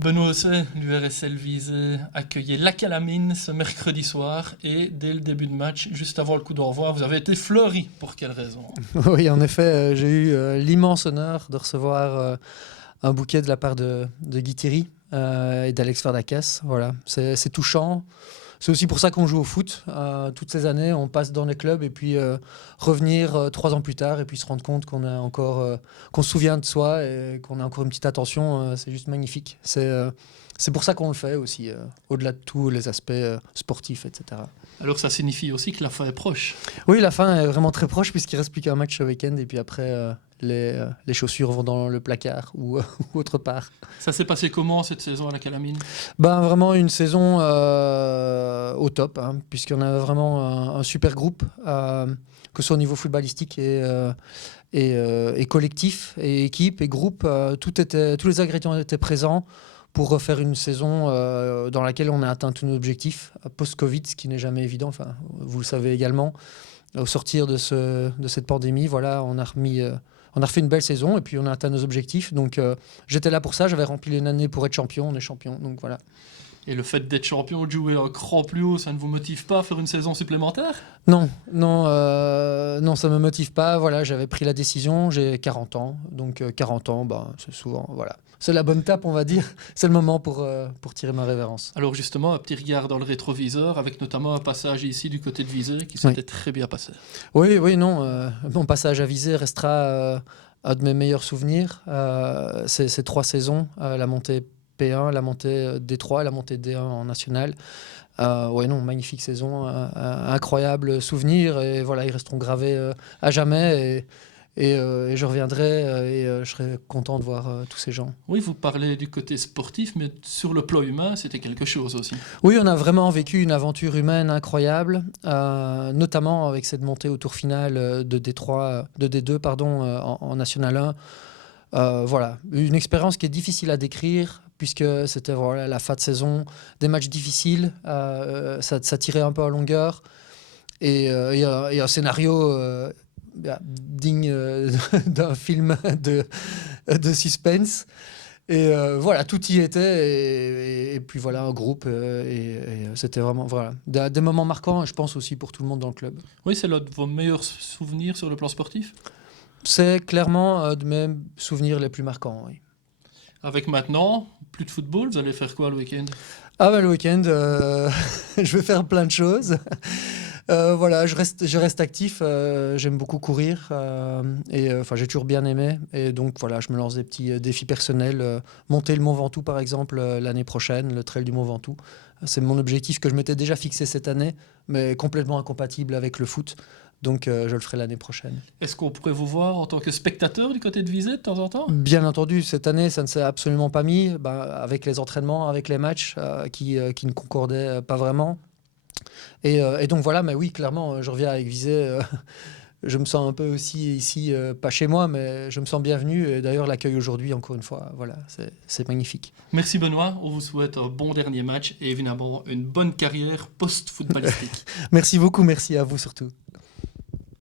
Benoît Hosset, l'URSL Visé accueillait la Calamine ce mercredi soir et dès le début de match, juste avant le coup d'envoi, vous avez été fleuri. Pour quelle raison? Oui, en effet, j'ai eu l'immense honneur de recevoir un bouquet de la part de Guy Thierry et d'Alex Fardakas. Voilà, c'est touchant. C'est aussi pour ça qu'on joue au foot. Toutes ces années, on passe dans les clubs et puis revenir 3 ans plus tard et puis se rendre compte qu'on se souvient de soi et qu'on a encore une petite attention, c'est juste magnifique. C'est pour ça qu'on le fait aussi, au-delà de tous les aspects sportifs, etc. Alors ça signifie aussi que la fin est proche. Oui, la fin est vraiment très proche puisqu'il reste plus qu'un match ce week-end et puis après les chaussures vont dans le placard ou autre part. Ça s'est passé comment cette saison à la Calamine? Ben, vraiment une saison au top, hein, puisqu'on a vraiment un super groupe, que ce soit au niveau footballistique et collectif, et équipe, et groupe. Tous les ingrédients étaient présents pour refaire une saison dans laquelle on a atteint tous nos objectifs, post-Covid, ce qui n'est jamais évident, enfin, vous le savez également. Au sortir de cette pandémie, voilà, on a refait une belle saison et puis on a atteint nos objectifs. Donc j'étais là pour ça, j'avais rempli une année pour être champion, on est champion, donc voilà. Et le fait d'être champion, de jouer un cran plus haut, ça ne vous motive pas à faire une saison supplémentaire? Non, ça me motive pas. Voilà, j'avais pris la décision, j'ai 40 ans, donc 40 ans, ben, c'est souvent, voilà. C'est la bonne tape, on va dire. C'est le moment pour tirer ma révérence. Alors justement, un petit regard dans le rétroviseur, avec notamment un passage ici du côté de Visé qui s'était très bien passé. Oui, non. Mon passage à Visé restera un de mes meilleurs souvenirs. Ces 3 saisons, la montée P1, la montée D3, la montée D1 en national. Magnifique saison, incroyable souvenir. Et voilà, ils resteront gravés à jamais. Et je reviendrai et je serai content de voir tous ces gens. Oui, vous parlez du côté sportif, mais sur le plan humain, c'était quelque chose aussi. Oui, on a vraiment vécu une aventure humaine incroyable, notamment avec cette montée au tour final de D2 en National 1. Voilà, une expérience qui est difficile à décrire puisque c'était la fin de saison, des matchs difficiles, ça tirait un peu à longueur et un scénario digne d'un film de suspense. Et voilà, tout y était. Et puis voilà, un groupe. Et c'était vraiment voilà, des moments marquants, je pense aussi pour tout le monde dans le club. Oui, c'est l'un de vos meilleurs souvenirs sur le plan sportif? C'est clairement un de mes souvenirs les plus marquants, oui. Avec maintenant, plus de football, vous allez faire quoi le week-end? Le week-end, je vais faire plein de choses. Voilà, je reste actif, j'aime beaucoup courir j'ai toujours bien aimé et donc voilà, je me lance des petits défis personnels, monter le Mont Ventoux par exemple l'année prochaine, le trail du Mont Ventoux. C'est mon objectif que je m'étais déjà fixé cette année, mais complètement incompatible avec le foot. Donc je le ferai l'année prochaine. Est-ce qu'on pourrait vous voir en tant que spectateur du côté de Visé de temps en temps? Bien entendu, cette année, ça ne s'est absolument pas mis, avec les entraînements, avec les matchs qui ne concordaient pas vraiment. Et donc voilà, mais oui, clairement, je reviens avec Visé. Je me sens un peu aussi ici, pas chez moi, mais je me sens bienvenu. Et d'ailleurs, l'accueil aujourd'hui, encore une fois, voilà, c'est magnifique. Merci Benoît, on vous souhaite un bon dernier match et évidemment une bonne carrière post-footballistique. Merci beaucoup, merci à vous surtout.